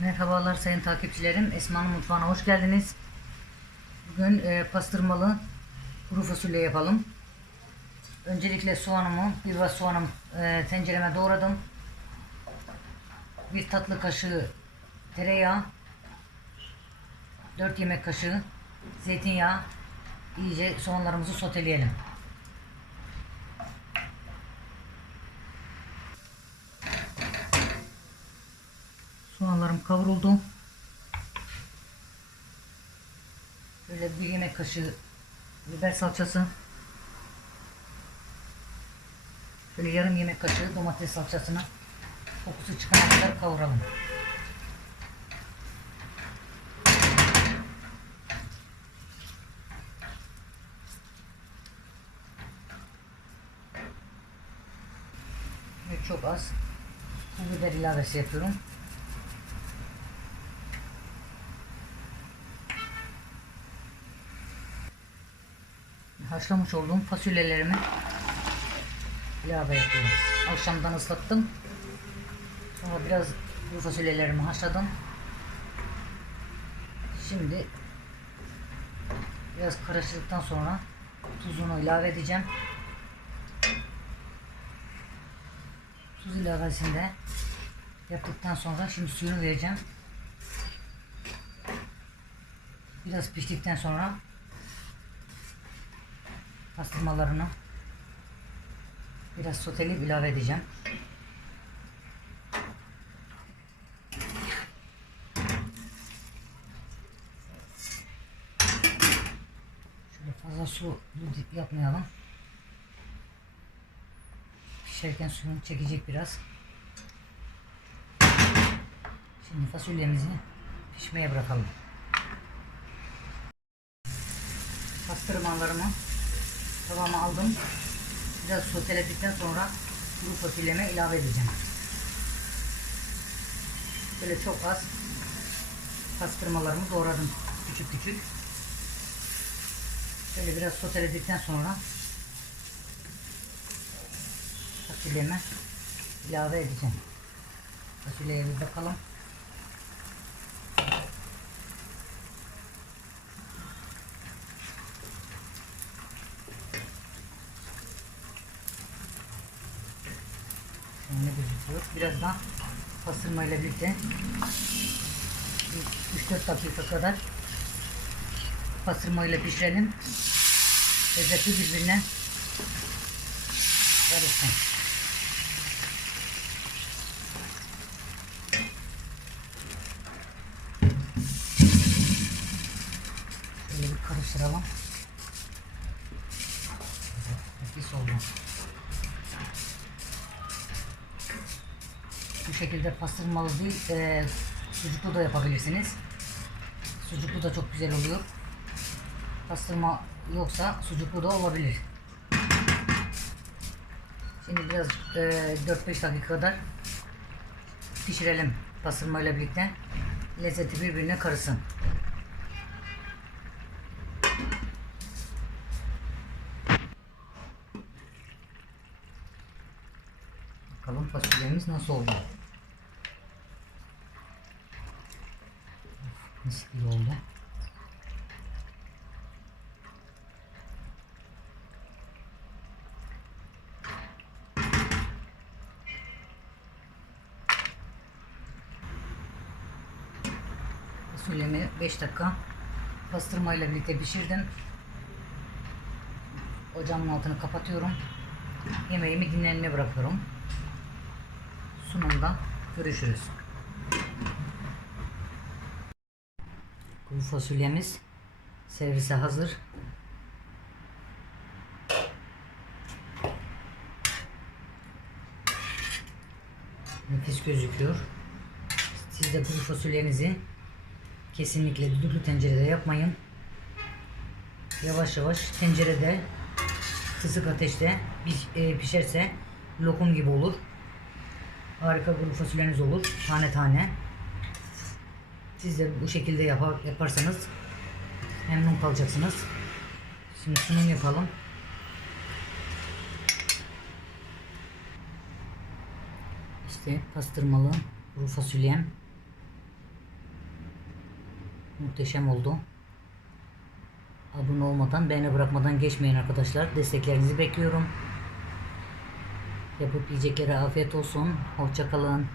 Merhabalar sayın takipçilerim. Esma'nın mutfağına hoş geldiniz. Bugün e, pastırmalı kuru fasulye yapalım. Öncelikle soğanımı, bir vas soğanım e, tencereme doğradım. Bir tatlı kaşığı tereyağı, 4 yemek kaşığı zeytinyağı, iyice soğanlarımızı soteleyelim. Soğanlarım kavruldu. Böyle bir yemek kaşığı biber salçası. Şöyle yarım yemek kaşığı domates salçasını kokusu çıkana kadar kavuralım. Ve çok az pul biber ilavesi yapıyorum. Haşlamış olduğum fasulyelerimi ilave yapıyorum. Akşamdan ıslattım. Sonra biraz bu fasulyelerimi haşladım. Şimdi biraz karıştırdıktan sonra tuzunu ilave edeceğim. Tuz ilavesinde yaptıktan sonra şimdi suyunu vereceğim. Biraz piştikten sonra pastırmalarını biraz soteleyip ilave edeceğim. Şöyle fazla su yapmayalım. Pişerken suyunu çekecek biraz. Şimdi fasulyemizi pişmeye bırakalım. Pastırmalarımı tavama aldım. Biraz soteledikten sonra kuru fasulyeme ilave edeceğim. Böyle çok az pastırmalarımı doğradım küçük küçük. Şöyle biraz soteledikten sonra fasulyeme ilave edeceğim. Fasulyeye bir bakalım. Gözüküyor. Birazdan pastırma ile birlikte 3-4 dakika kadar pastırma ile pişirelim. Lezzeti birbirine karışsın. Şöyle bir karıştıralım. Şekilde pastırmalı değil, e, sucuklu da yapabilirsiniz. Sucuklu da çok güzel oluyor. Pastırma yoksa sucuklu da olabilir. Şimdi biraz e, 4-5 dakika kadar pişirelim pastırmayla birlikte. Lezzeti birbirine karışsın. Bakalım fasulyemiz nasıl oldu. Of, Mis gibi oldu. Fasulyemi 5 dakika pastırmayla birlikte pişirdim. Ocağımın altını kapatıyorum. Yemeğimi dinlenmeye bırakıyorum. Sunumda görüşürüz. Kuru fasulyemiz servise hazır. Nefis gözüküyor. Siz de kuru fasulyenizi kesinlikle düdüklü tencerede yapmayın. Yavaş yavaş tencerede kısık ateşte e, pişerse lokum gibi olur. Harika kuru fasulyeniz olur. Tane tane. Siz de bu şekilde yapar, yaparsanız memnun kalacaksınız. Şimdi sunum yapalım. İşte pastırmalı kuru fasulyem. Muhteşem oldu. Abone olmadan, beğeni bırakmadan geçmeyin arkadaşlar. Desteklerinizi bekliyorum. Yapıp yiyeceklere afiyet olsun. Hoşça kalın.